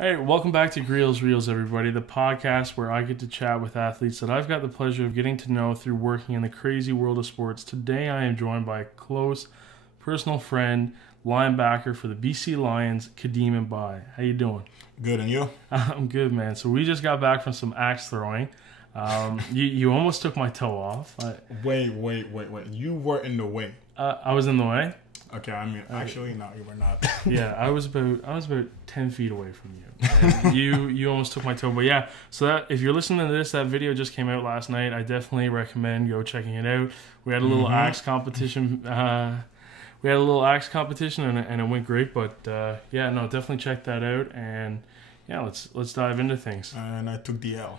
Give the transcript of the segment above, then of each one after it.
Hey, welcome back to Greels, Reels, everybody, the podcast where I get to chat with athletes that I've got the pleasure of getting to know through working in the crazy world of sports. Today I am joined by a close personal friend, linebacker for the BC Lions, Khadim Mbaye. How you doing? Good, and you? I'm good, man. So we just got back from some axe throwing. You almost took my toe off. Wait. You were in the way. I was in the way? Okay, I mean, actually, no, you were not. Yeah, I was about 10 feet away from you. And you almost took my toe. But yeah, so that if you're listening to this, that video just came out last night. I definitely recommend go checking it out. We had a little axe competition. And it went great. But yeah, no, definitely check that out. And yeah, let's dive into things. And I took the L.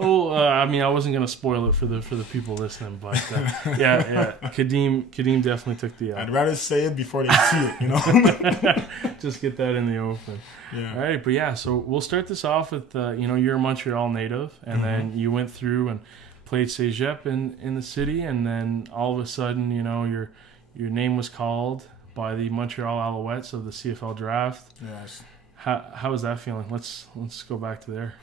I mean, I wasn't gonna spoil it for the people listening, but yeah, Khadim definitely took the L. I'd rather say it before they see it, you know. Just get that in the open. Yeah. All right, but yeah, so we'll start this off with you're a Montreal native, and then you went through and played Cégep in the city, and then all of a sudden, your name was called by the Montreal Alouettes of the CFL draft. Yes. How was that feeling? Let's go back to there.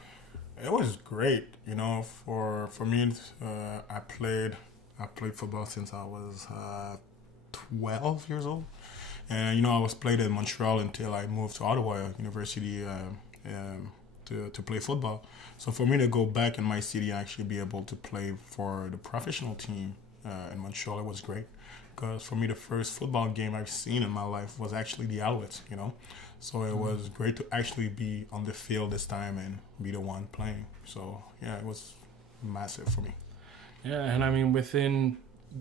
It was great, For me, I played football since I was 12 years old, and I was played in Montreal until I moved to Ottawa University to play football. So for me to go back in my city and actually be able to play for the professional team in Montreal, it was great. Because for me, the first football game I've seen in my life was actually the Alouettes, So it was great to actually be on the field this time and be the one playing. So, yeah, it was massive for me. Yeah, and I mean, within,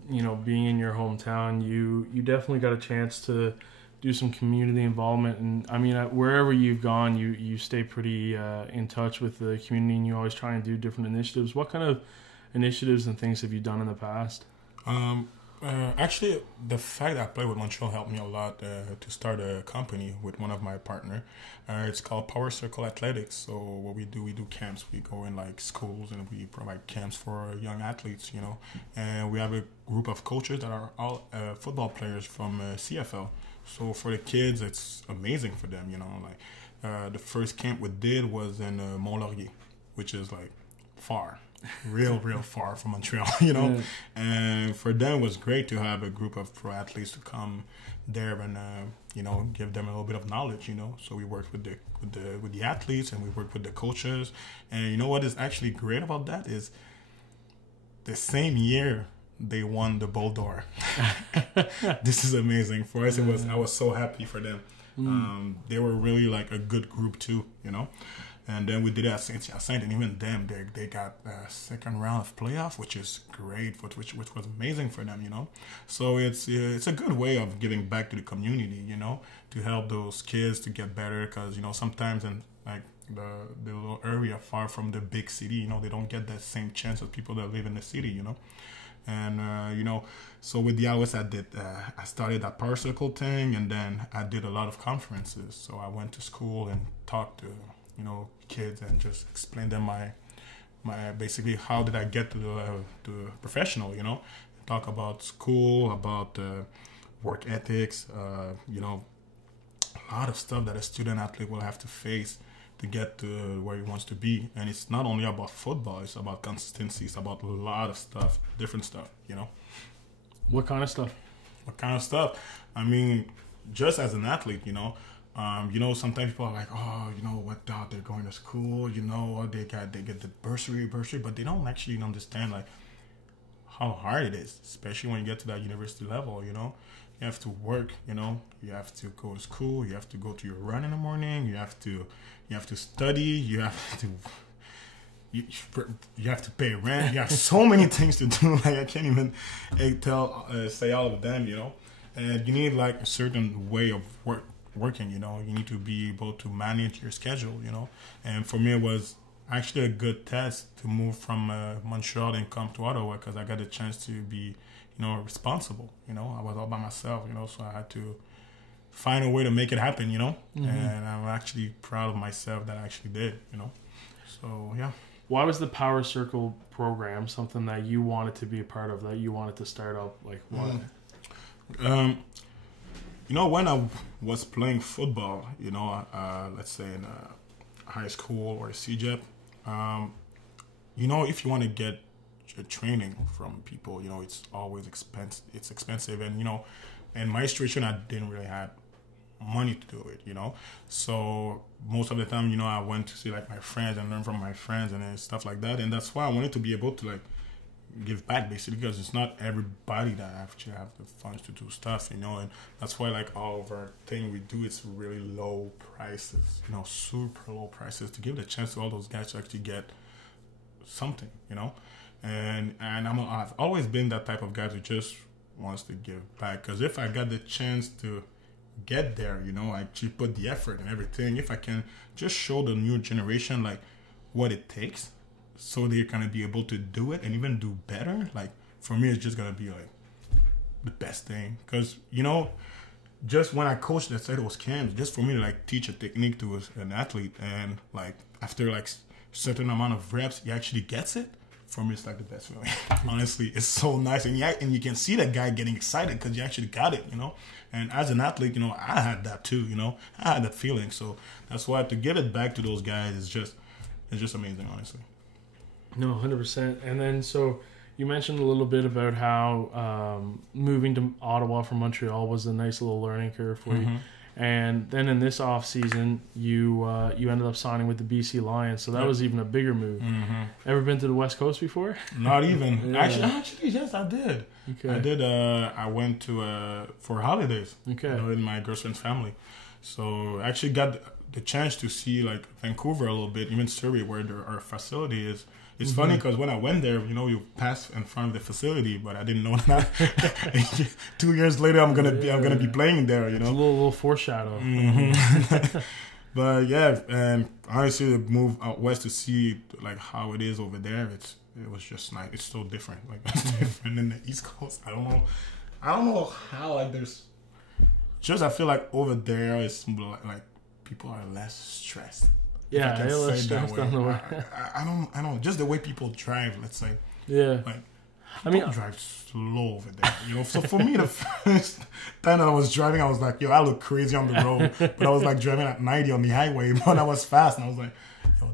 being in your hometown, you definitely got a chance to do some community involvement. And, I mean, wherever you've gone, you stay pretty in touch with the community, and you always try and do different initiatives. What kind of initiatives and things have you done in the past? Actually, the fact that I played with Montreal helped me a lot to start a company with one of my partner. It's called Power Circle Athletics. So what we do camps. We go in like schools and we provide camps for young athletes, And we have a group of coaches that are all football players from CFL. So for the kids, it's amazing for them, Like the first camp we did was in Mont-Laurier, which is like far. real far from Montreal, Yeah. And for them it was great to have a group of pro athletes to come there and give them a little bit of knowledge, So we worked with the athletes and we worked with the coaches, and what is actually great about that is the same year they won the Ball d'Or. This is amazing for us. I was so happy for them. They were really like a good group too, And then we did it at Saint, and even them, they got a second round of playoff, which is great, which was amazing for them, So it's a good way of giving back to the community, to help those kids to get better, because sometimes in like the little area far from the big city, they don't get that same chance as people that live in the city, And so with the hours I started that Power Circle thing, and then I did a lot of conferences. So I went to school and talked to kids and just explain them my basically how did I get to the professional, talk about school, about work ethics, a lot of stuff that a student athlete will have to face to get to where he wants to be. And it's not only about football, it's about consistency, it's about a lot of stuff, different stuff, What kind of stuff? I mean, just as an athlete, sometimes people are like, they're going to school, they get the bursary, but they don't actually understand like how hard it is, especially when you get to that university level, You have to work, you have to go to school, you have to go to your run in the morning, you have to study, you have to pay rent, you have so many things to do, like I can't even say all of them, And you need like a certain way of working, you need to be able to manage your schedule, And for me, it was actually a good test to move from Montreal and come to Ottawa, because I got a chance to be, responsible. I was all by myself, so I had to find a way to make it happen, And I'm actually proud of myself that I actually did, So yeah. Why was the Power Circle program something that you wanted to be a part of, that you wanted to start up? Like, why? when I was playing football, let's say in high school or CJEP, if you want to get training from people, it's always expensive. It's expensive, and in my situation, I didn't really have money to do it. So most of the time, I went to see like my friends and learn from my friends and stuff like that, and that's why I wanted to be able to like give back basically, because it's not everybody that actually have the funds to do stuff, and that's why like all of our thing we do, it's really low prices, super low prices, to give the chance to all those guys to actually get something, and I've always been that type of guy who just wants to give back, because if I got the chance to get there, I actually put the effort and everything, if I can just show the new generation like what it takes, so they're gonna be able to do it and even do better. Like for me, it's just gonna be like the best thing. Because just when I coached at those camps, just for me to like teach a technique to an athlete, and like after like certain amount of reps, he actually gets it. For me, it's like the best feeling. Honestly, it's so nice, and you can see that guy getting excited because you actually got it. And as an athlete, I had that too. I had that feeling. So that's why to give it back to those guys is just amazing. Honestly. No, 100%. And then, so you mentioned a little bit about how moving to Ottawa from Montreal was a nice little learning curve for you. And then in this off season, you ended up signing with the BC Lions, so that was even a bigger move. Ever been to the West Coast before? Not even. Yeah. Actually, yes, I did. Okay. I did. I went to for holidays. Okay. With my girlfriend's family, so I actually got the chance to see like Vancouver a little bit, even Surrey, where our facility is. It's funny because when I went there, you pass in front of the facility, but I didn't know that. 2 years later, I'm gonna be playing there. It's a little foreshadow. But yeah, and honestly, to move out west to see like how it is over there, it was just nice. It's so different, like it's different than the East Coast. I don't know how like there's. Just I feel like over there it's like people are less stressed. Yeah, less stressed on the way. I don't. Just the way people drive, let's say. Yeah. Like, people drive slow over there. So for me, the first time that I was driving, I was like, I look crazy on the road. But I was like driving at 90 on the highway, but I was fast, and I was like,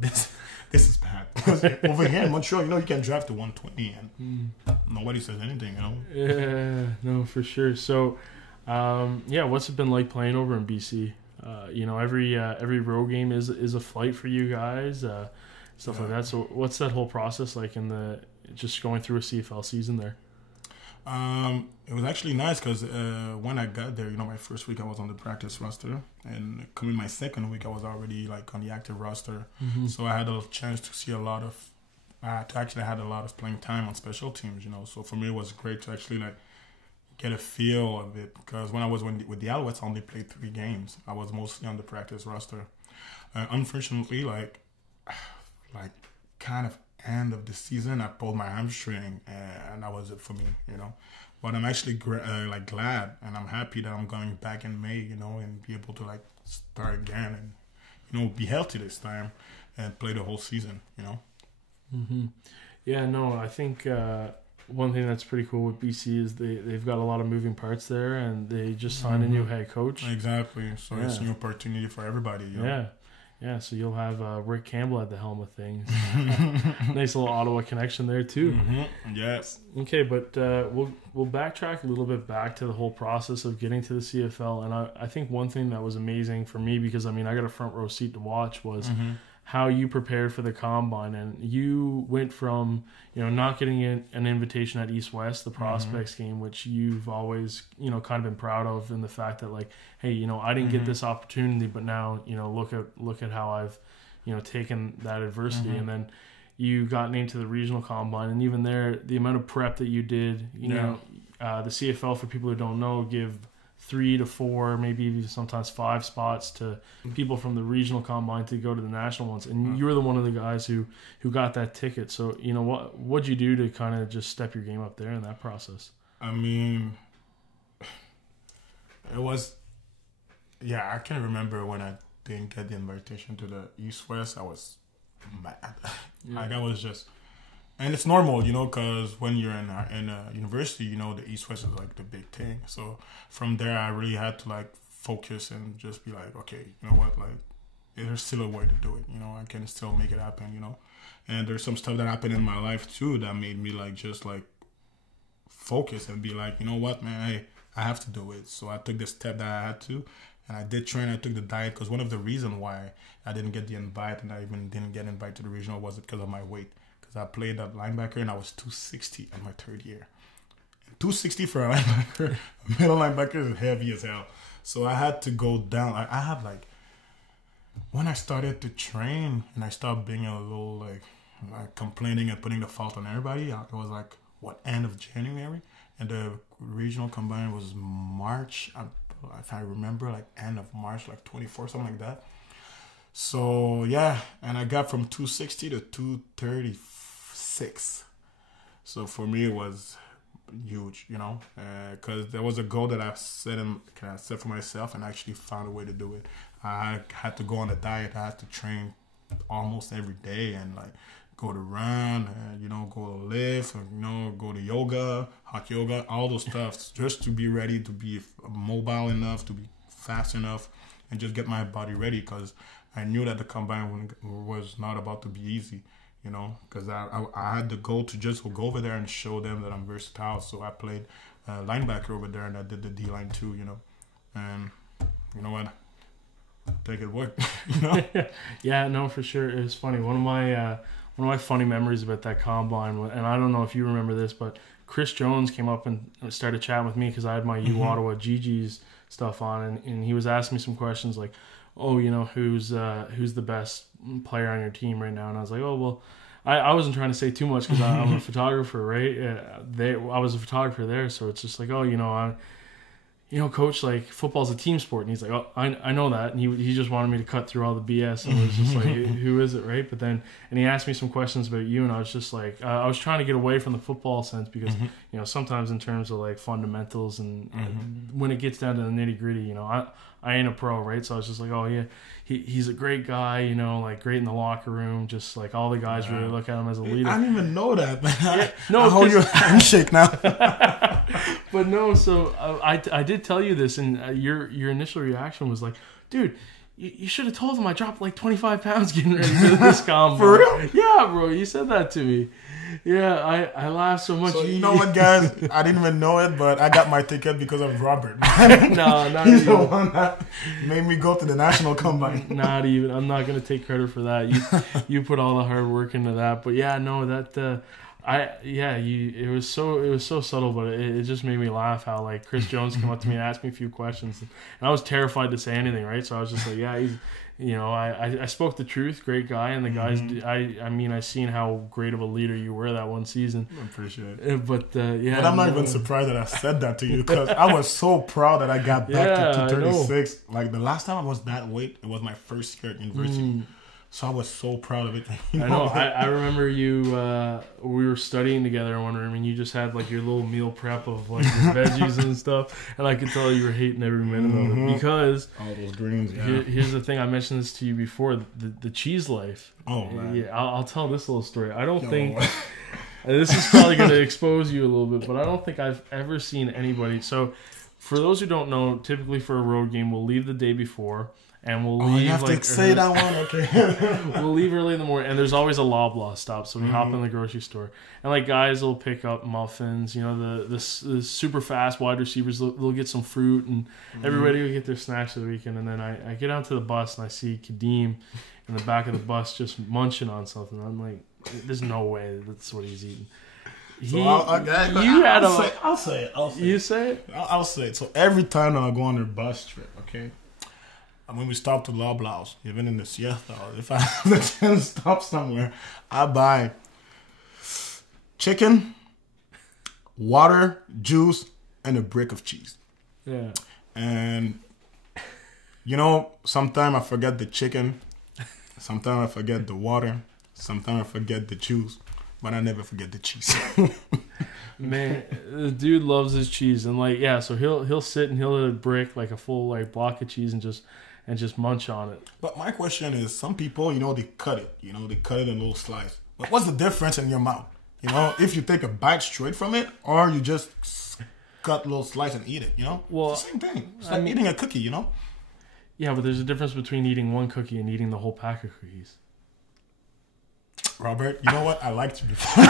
this is bad. Because over here in Montreal, you can drive to 120, and nobody says anything, Yeah, no, for sure. So, what's it been like playing over in BC? Every road game is a flight for you guys, stuff like that. So what's that whole process like in just going through a CFL season there? It was actually nice because when I got there, my first week I was on the practice roster, and coming my second week I was already like on the active roster. So I had a chance to see a lot of playing time on special teams. So for me it was great to actually like get a feel of it, because when I was with the Alouettes, I only played 3 games. I was mostly on the practice roster. Unfortunately, like kind of end of the season, I pulled my hamstring, and that was it for me, But I'm actually glad, and I'm happy that I'm going back in May, and be able to like start again, and be healthy this time, and play the whole season, Yeah, no, I think. One thing that's pretty cool with BC is they've got a lot of moving parts there, and they just signed a new head coach. Exactly. So it's a new opportunity for everybody. Yeah. So you'll have Rick Campbell at the helm of things. Nice little Ottawa connection there too. Yes. Okay, but we'll backtrack a little bit back to the whole process of getting to the CFL, and I think one thing that was amazing for me, because I got a front row seat to watch, was how you prepared for the combine. And you went from not getting an invitation at East West, the prospects game, which you've always kind of been proud of, in the fact that like, hey, I didn't get this opportunity, but now look at how I've taken that adversity. And then you got named to the regional combine, and even there, the amount of prep that you did, the CFL, for people who don't know, give 3 to 4, maybe even sometimes 5 spots to people from the regional combine to go to the national ones, and you were one of the guys who got that ticket. So what'd you do to kind of just step your game up there in that process? It was, I can remember when I didn't get the invitation to the East West. I was mad. Like I was just And it's normal, you know, because when you're in a university, you know, the East-West is like the big thing. So from there, I really had to like focus and just be like, okay, you know what, like there's still a way to do it. You know, I can still make it happen. You know, and there's some stuff that happened in my life too that made me like just like focus and be like, you know what, man, hey, I have to do it. So I took the step that I had to, and I did train. I took the diet because one of the reasons why I didn't get the invite and I even didn't get invited to the regional was because of my weight. Because I played at linebacker and I was 260 in my third year. 260 for a linebacker, a middle linebacker is heavy as hell. So I had to go down. I have like, when I started to train and I stopped being a little like complaining and putting the fault on everybody, it was like, what, end of January? And the regional combine was March, if I remember, like end of March, like 24, something like that. So yeah, and I got from 260 to 236. So for me, it was huge, you know, because there was a goal that I set for myself, and I actually found a way to do it. I had to go on a diet. I had to train almost every day and like go to run, and you know, go to lift, and, you know, go to yoga, hot yoga, all those stuff, just to be ready, to be mobile enough, to be fast enough, and just get my body ready, because I knew that the combine was not about to be easy, you know, because I had the goal to just go over there and show them that I'm versatile. So I played linebacker over there, and I did the D-line too, you know, and you know what, I think it worked, you know. Yeah, no, for sure. It was funny. One of my funny memories about that combine, and I don't know if you remember this, but Chris Jones came up and started chatting with me because I had my U Ottawa GG's stuff on, and he was asking me some questions like, oh, you know, who's the best player on your team right now? And I was like, oh, well, I wasn't trying to say too much because I'm a photographer, right? I was a photographer there, so it's just like, oh, you know, coach, like, football's a team sport. And he's like, oh, I know that. And he just wanted me to cut through all the BS. And it was just like, who is it, right? But then, and he asked me some questions about you, and I was just like, I was trying to get away from the football sense because, you know, sometimes in terms of, like, fundamentals and when it gets down to the nitty-gritty, you know, I ain't a pro, right? So I was just like, oh, yeah, he's a great guy, you know, like, great in the locker room. Just, like, all the guys really look at him as a leader. I didn't even know that, man. Yeah, no, I hold your handshake now. But no, so I did tell you this, and your initial reaction was like, dude, you should have told him I dropped like 25 pounds getting ready for this combo. For real? Yeah, bro, you said that to me. Yeah, I laughed so much. So you know what, guys? I didn't even know it, but I got my ticket because of Robert. No, not He's even. the one that made me go to the national combine. Not even. I'm not gonna take credit for that. You put all the hard work into that. But yeah, no, that it was so subtle, but it just made me laugh how like Chris Jones came up to me and asked me a few questions, and I was terrified to say anything, right? So I was just like, yeah, he's, you know, I spoke the truth, great guy, and the guys, I mean, I seen how great of a leader you were that one season. I appreciate it. But yeah, but I'm not even surprised that I said that to you, because I was so proud that I got back to 236. Like the last time I was that weight, it was my first year at university. So I was so proud of it. I know. I remember you. We were studying together in one room, and you just had like your little meal prep of like your veggies and stuff, and I could tell you were hating every minute of it because all those greens. Yeah. Here's the thing. I mentioned this to you before. The cheese life. Oh man. Yeah, I'll tell this little story. I don't think this is probably going to expose you a little bit, but I don't think I've ever seen anybody. So, for those who don't know, typically for a road game, we'll leave the day before. And we'll leave. You have to say that one, okay? We'll leave early in the morning, and there's always a Loblaw stop, so we hop in the grocery store, and like guys will pick up muffins. You know, the super fast wide receivers, they'll get some fruit, and everybody will get their snacks for the weekend. And then I get onto the bus and I see Khadim in the back of the bus just munching on something. I'm like, there's no way that's what he's eating. I'll say it. You say it? I'll say it. So every time that I go on their bus trip, okay. And when we stop to Loblaws, even in the siesta, if I have the chance to stop somewhere, I buy chicken, water, juice, and a brick of cheese. Yeah. And, you know, sometimes I forget the chicken. Sometimes I forget the water. Sometimes I forget the juice. But I never forget the cheese. Man, the dude loves his cheese. And, like, yeah, so he'll sit and he'll eat a brick, like a full, like, block of cheese and just munch on it. But my question is, some people, you know, they cut it. You know, they cut it in little slices. But what's the difference in your mouth? You know, if you take a bite straight from it, or you just cut a little slice and eat it. You know, Well, it's the same thing. It's like eating a cookie. You know. Yeah, but there's a difference between eating one cookie and eating the whole pack of cookies. Robert, you know what? I liked you before.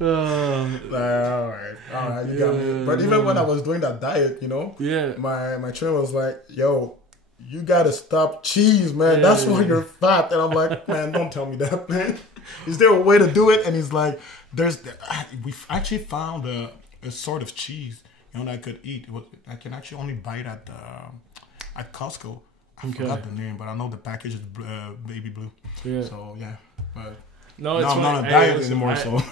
All right, you got me. But even when I was doing that diet, you know, my trainer was like, "Yo, you gotta stop cheese, man. That's why you're fat." And I'm like, "Man, don't tell me that, man. Is there a way to do it?" And he's like, "We've actually found a sort of cheese, you know, that I could eat. I can actually only buy it at Costco. I forgot the name, but I know the package is baby blue. Yeah. So yeah, but no, it's I'm not on a diet anymore. So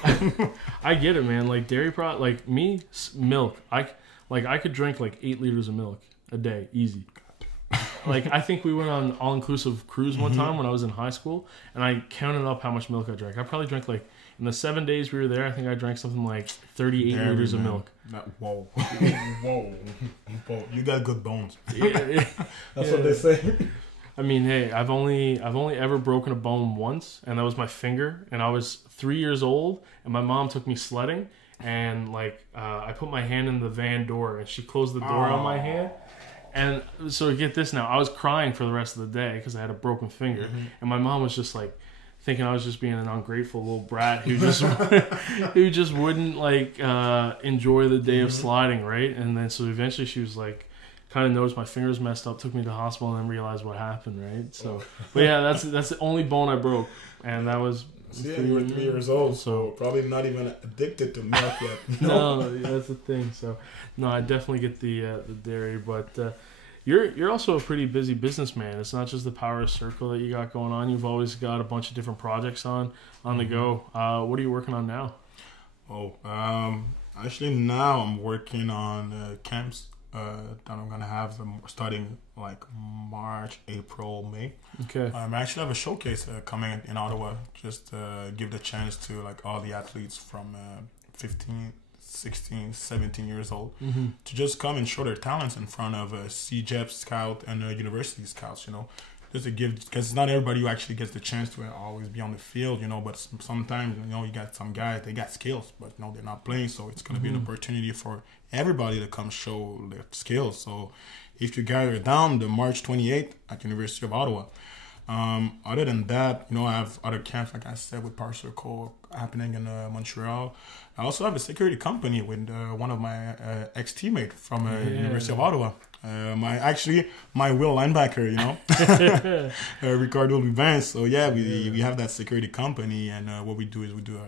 I get it, man. Like dairy product, like me, milk. I could drink like 8 liters of milk a day, easy. Like I think we went on all-inclusive cruise one time when I was in high school, and I counted up how much milk I drank. I probably drank like in the 7 days we were there. I think I drank something like 38 liters of milk. Whoa, you got good bones. That's what they say. I mean, hey, I've only ever broken a bone once, and that was my finger. And I was 3 years old, and my mom took me sledding, and like I put my hand in the van door, and she closed the door on my hand. And so get this now, I was crying for the rest of the day because I had a broken finger, and my mom was just like thinking I was just being an ungrateful little brat who just wouldn't like enjoy the day of sliding, right? And then so eventually she was like, kind of noticed my fingers messed up, took me to the hospital, and then realized what happened, right? So, but yeah, that's the only bone I broke, and that was. Yeah, you were 3 years old, so probably not even addicted to milk yet. No, that's the thing. So, no, I definitely get the dairy, but you're also a pretty busy businessman. It's not just the Power Circle that you got going on. You've always got a bunch of different projects on the go. What are you working on now? Actually now I'm working on camps that I'm gonna have them starting like March, April, May. Okay. I actually have a showcase coming in Ottawa, just to give the chance to like all the athletes from 15, 16, 17 years old to just come and show their talents in front of a CJEP scout and university scouts, you know, just to give, because not everybody who actually gets the chance to always be on the field, you know, but sometimes, you know, you got some guys, they got skills, but no, they're not playing, so it's going to be an opportunity for everybody to come show their skills. So if you guys are down the March 28th at University of Ottawa, other than that, you know, I have other camps, like I said, with Power Circle happening in Montreal. I also have a security company with one of my ex-teammates from University of Ottawa. My will linebacker, you know, Ricardo Lubin. So yeah, we have that security company, and what we do is we do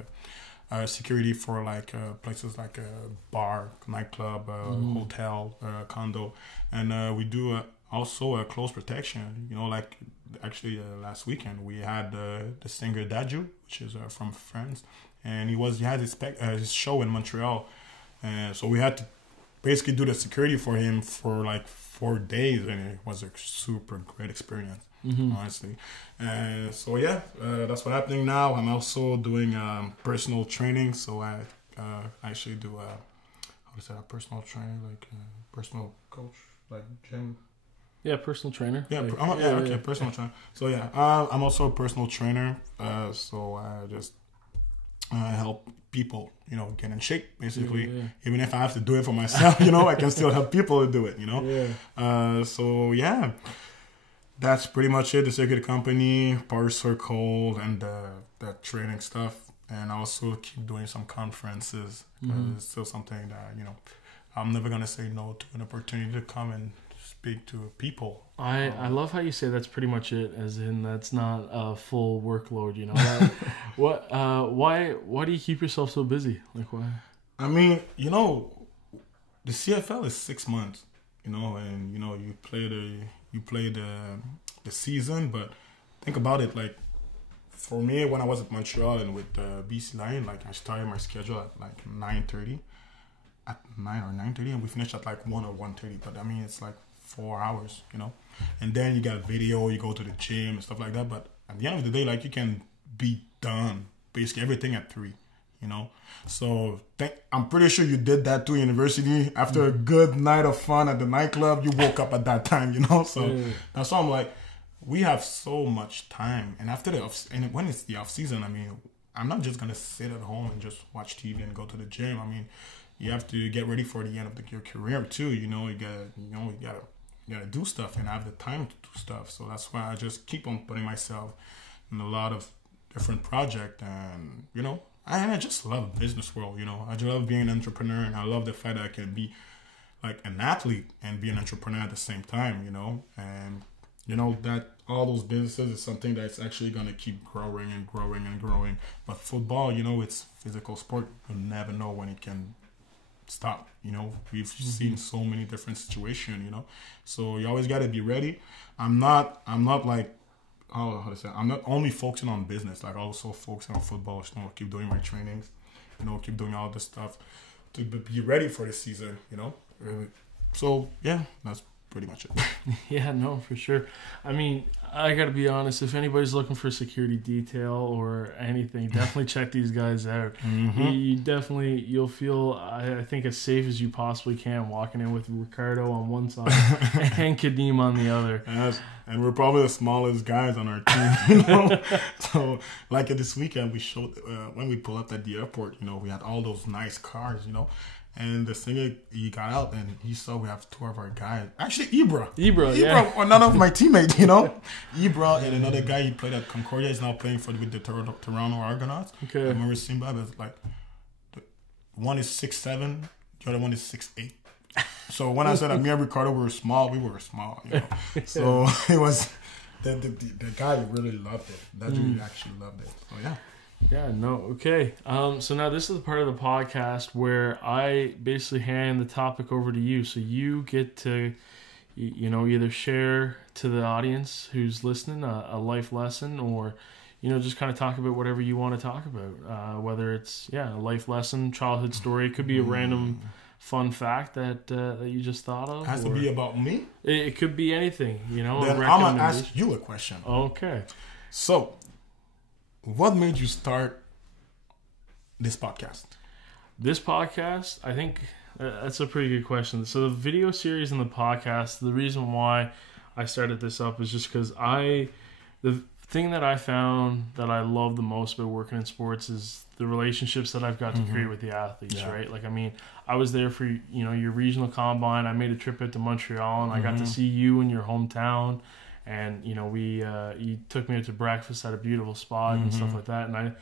security for like places like a bar, nightclub, hotel, condo, and we do also a close protection. You know, like actually last weekend we had the singer Daju, which is from France, and he had his show in Montreal, so we had to basically do the security for him for like 4 days, and it was a super great experience, honestly. So yeah, that's what's happening now. I'm also doing personal training, so I actually do a personal training, like personal coach, like gym. Yeah, personal trainer. Yeah, like, personal trainer. So yeah, I'm also a personal trainer. So I just help people, you know, get in shape, basically. Even if I have to do it for myself, you know, I can still help people to do it, you know. So yeah, that's pretty much it. The security company, Power Circle, and the training stuff. And I also keep doing some conferences. It's still something that, you know, I'm never gonna say no to an opportunity to come and speak to people. I love how you say that's pretty much it, as in that's not a full workload, you know. Why do you keep yourself so busy? Like why? I mean, you know, the CFL is 6 months, you know, and you know you play the season, but think about it, like for me when I was at Montreal and with BC Lion, like I started my schedule at like 9:30, at 9 or 9:30, and we finished at like 1 or 1:30. But I mean, it's like 4 hours, you know, and then you got video, you go to the gym and stuff like that. But at the end of the day, like you can be done basically everything at 3, you know. So I'm pretty sure you did that too, university. After a good night of fun at the nightclub, you woke up at that time, you know. So that's why I'm like, we have so much time, and after and when it's the off season, I mean, I'm not just gonna sit at home and just watch TV and go to the gym. I mean, you have to get ready for the end of your career too. You gotta do stuff and have the time to do stuff. So that's why I just keep on putting myself in a lot of different projects, and I just love business world. I just love being an entrepreneur, and I love the fact that I can be like an athlete and be an entrepreneur at the same time. And that all those businesses is something that's actually going to keep growing and growing and growing. But football, it's physical sport. You never know when it can stop. We've seen so many different situations. So you always got to be ready. I'm not like, how to say, I'm not only focusing on business. Like, also focusing on football. Keep doing my trainings. Keep doing all this stuff to be ready for the season. Really. So yeah, that's pretty much it. Yeah, no, for sure. I mean, I gotta be honest, if anybody's looking for security detail or anything, definitely check these guys out. You'll feel, I think, as safe as you possibly can walking in with Ricardo on one side and Khadim on the other. Yes, and we're probably the smallest guys on our team. So like this weekend, we showed when we pulled up at the airport, we had all those nice cars, and the singer, he got out and he saw we have two of our guys. Actually, Ibra, yeah. None of my teammates, Ibra and another guy, he played at Concordia. He's now playing with the Toronto Argonauts. Okay. I remember Simba, but like, one is 6'7", the other one is 6'8". So when I said that me and Ricardo were small, we were small. So it was the guy really loved it. That dude actually loved it. So yeah. Yeah, no, okay. So now this is the part of the podcast where I basically hand the topic over to you. So you get to, either share to the audience who's listening a life lesson, or, just kind of talk about whatever you want to talk about. Whether it's, a life lesson, childhood story. It could be a random fun fact that you just thought of. Has to be about me? It could be anything, Then I'm going to ask you a question. Okay. So, what made you start this podcast? This podcast, I think that's a pretty good question. So the video series and the podcast, the reason why I started this up is just because the thing that I found that I love the most about working in sports is the relationships that I've got to create with the athletes, right? Like, I mean, I was there for, your regional combine. I made a trip out to Montreal, and I got to see you in your hometown. And you took me out to breakfast at a beautiful spot and stuff like that. And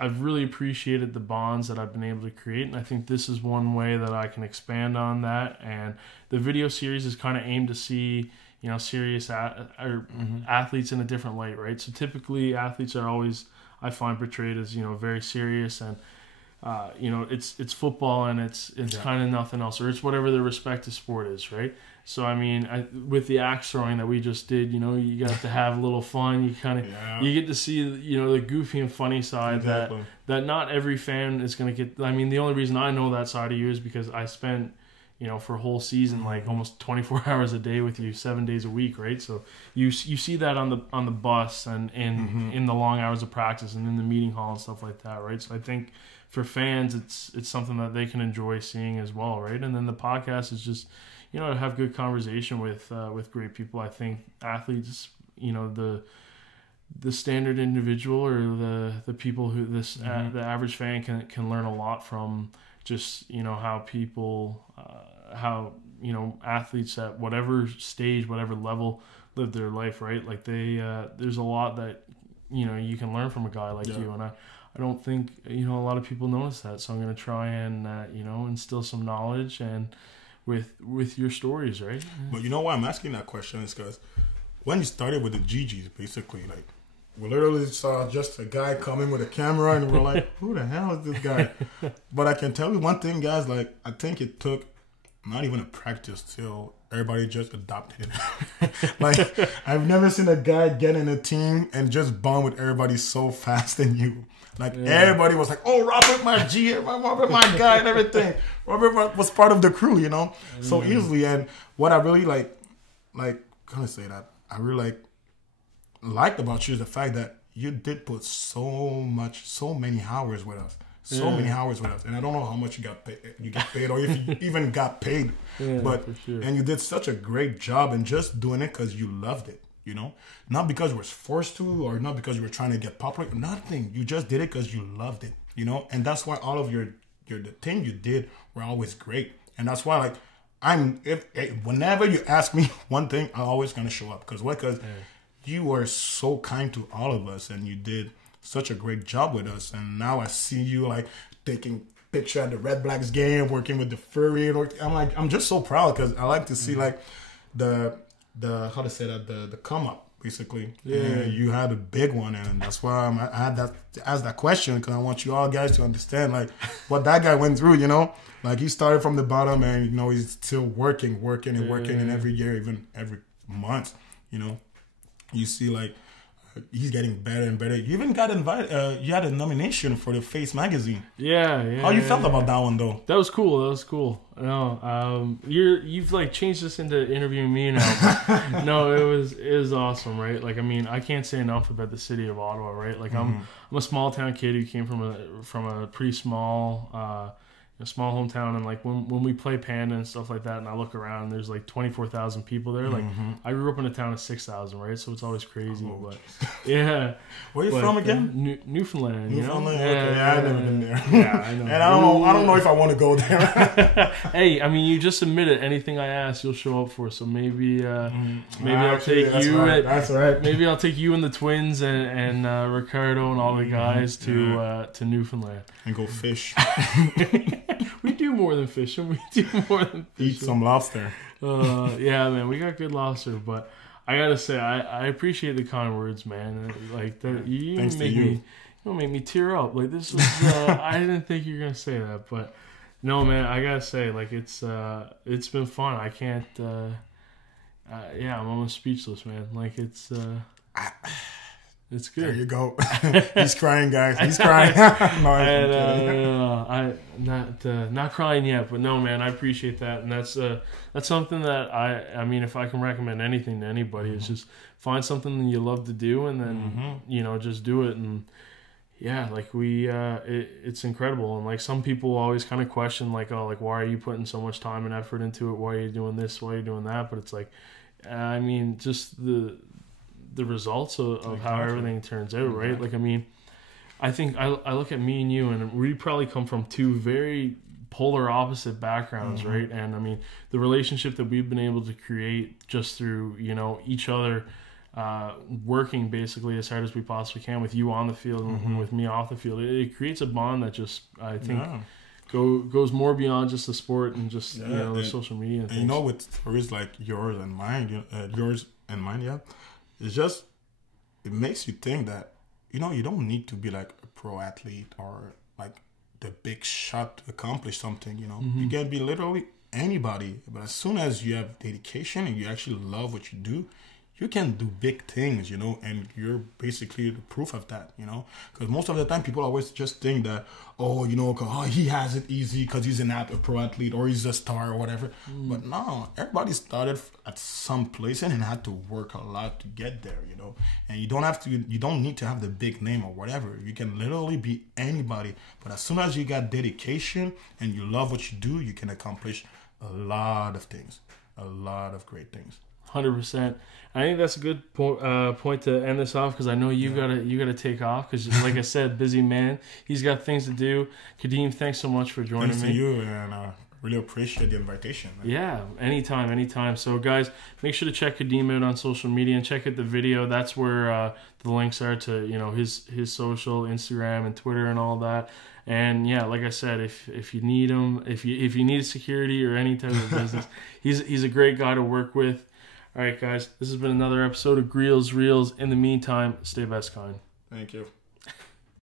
I've really appreciated the bonds that I've been able to create. And I think this is one way that I can expand on that. And the video series is kind of aimed to see, serious athletes in a different light, right? So typically athletes are always, I find, portrayed as, very serious, and it's football, and it's kind of nothing else, or it's whatever their respective sport is, right? So, I mean, with the axe throwing that we just did, you got to have a little fun. You kind of, you get to see, the goofy and funny side that not every fan is going to get. I mean, the only reason I know that side of you is because I spent, for a whole season, like almost 24 hours a day with you, 7 days a week, right? So you see that on the bus and in the long hours of practice and in the meeting hall and stuff like that, right? So I think for fans, it's something that they can enjoy seeing as well, right? And then the podcast is just, to have good conversation with great people. I think athletes, the standard individual or the people who the average fan can learn a lot from, just how people athletes at whatever stage, whatever level live their life, right? Like there's a lot that you can learn from a guy like you, and I don't think a lot of people notice that. So I'm going to try and instill some knowledge and with your stories, right? But why I'm asking that question is because when you started with the GGs, basically, like, we literally saw just a guy coming with a camera, and we're like, who the hell is this guy? But I can tell you one thing, guys, like, I think it took not even a practice till everybody just adopted it. Like, I've never seen a guy get in a team and just bond with everybody so fast than you. Like, everybody was like, oh, Robert, my G, Robert, my guy, and everything. Robert was part of the crew, so easily. And what I really like, how can I say that? I really liked about you is the fact that you did put so many hours with us. Many hours with us. And I don't know how much you get paid or if you even got paid. But, and you did such a great job in just doing it because you loved it. you know? Not because you were forced to or not because you were trying to get popular. Nothing. You just did it because you loved it, you know? And that's why all of the thing you did were always great. And that's why, like, whenever you ask me one thing, I'm always going to show up. Because what? Because you were so kind to all of us and you did such a great job with us. And now I see you, like, taking picture at the Red Blacks game, working with the Furry. I'm just so proud because I like to see, like, the how to say that, the come up, basically. Yeah. And you had a big one, and that's why I had to ask that question, because I want you all guys to understand, like, what that guy went through, you know? Like, he started from the bottom, and, you know, he's still working, and every year, even every month, you know? You see, like, he's getting better and better. You even got invited. You had a nomination for the Face magazine. Yeah. How you felt about that one, though? That was cool. No, you've like changed this into interviewing me now. But no, it was awesome, right? Like, I mean, I can't say enough about the city of Ottawa, right? Like, I'm a small town kid who came from a pretty small. A small hometown, and like when we play Panda and stuff like that, and I look around, there's like 24,000 people there. Like, I grew up in a town of 6,000, right? So it's always crazy. But yeah, where you from again? Newfoundland. Newfoundland. You know? Okay. Yeah, I've never been there. Yeah, I know. And I don't know if I want to go there. Hey, I mean, you just admitted anything I ask, you'll show up for. So maybe I'll take you. That's right. Maybe I'll take you and the twins and Ricardo and all the guys to Newfoundland and go fish. We do more than fishing. Eat some lobster. Yeah, man, we got good lobster. But I gotta say, I appreciate the kind words, man. Like that, you make me tear up. Like, this was, I didn't think you were gonna say that, but no, man, I gotta say, like, it's been fun. I can't. I'm almost speechless, man. Like, it's good. There you go. He's crying, guys. He's crying. I'm not crying yet, but no, man, I appreciate that, and that's something that I mean, if I can recommend anything to anybody, it's just find something that you love to do, and then you know, just do it. And yeah, like, it's incredible. And like, some people always kind of question, like, oh, like, why are you putting so much time and effort into it? Why are you doing this? Why are you doing that? But it's like, I mean, just the results of how everything turns out, right? Like, I mean, I think I look at me and you, and we probably come from two very polar opposite backgrounds, right? And I mean, the relationship that we've been able to create just through, you know, each other working basically as hard as we possibly can with you on the field and with me off the field, it creates a bond that just, I think, goes more beyond just the sport and just you know, the social media and things. You know, with stories like yours and mine, it's just, it makes you think that, you know, you don't need to be like a pro athlete or like the big shot to accomplish something, you know. You can be literally anybody, but as soon as you have dedication and you actually love what you do, you can do big things, you know, and you're basically the proof of that, you know. Because most of the time people always just think that, oh, you know, he has it easy because he's a pro athlete or he's a star or whatever. But no, everybody started at some place and had to work a lot to get there, you know. And you don't need to have the big name or whatever. You can literally be anybody. But as soon as you got dedication and you love what you do, you can accomplish a lot of things, a lot of great things. 100%. I think that's a good point to end this off, because I know you gotta take off, because like I said, busy man. He's got things to do. Khadim, thanks so much for joining me. Thanks to you, and really appreciate the invitation, man. Yeah, anytime. So guys, make sure to check Khadim out on social media and check out the video. That's where the links are to, you know, his social, Instagram and Twitter and all that. And yeah, like I said, if you need him, if you need security or any type of business, he's a great guy to work with. All right, guys, this has been another episode of Greels Reels. In the meantime, stay best kind. Thank you.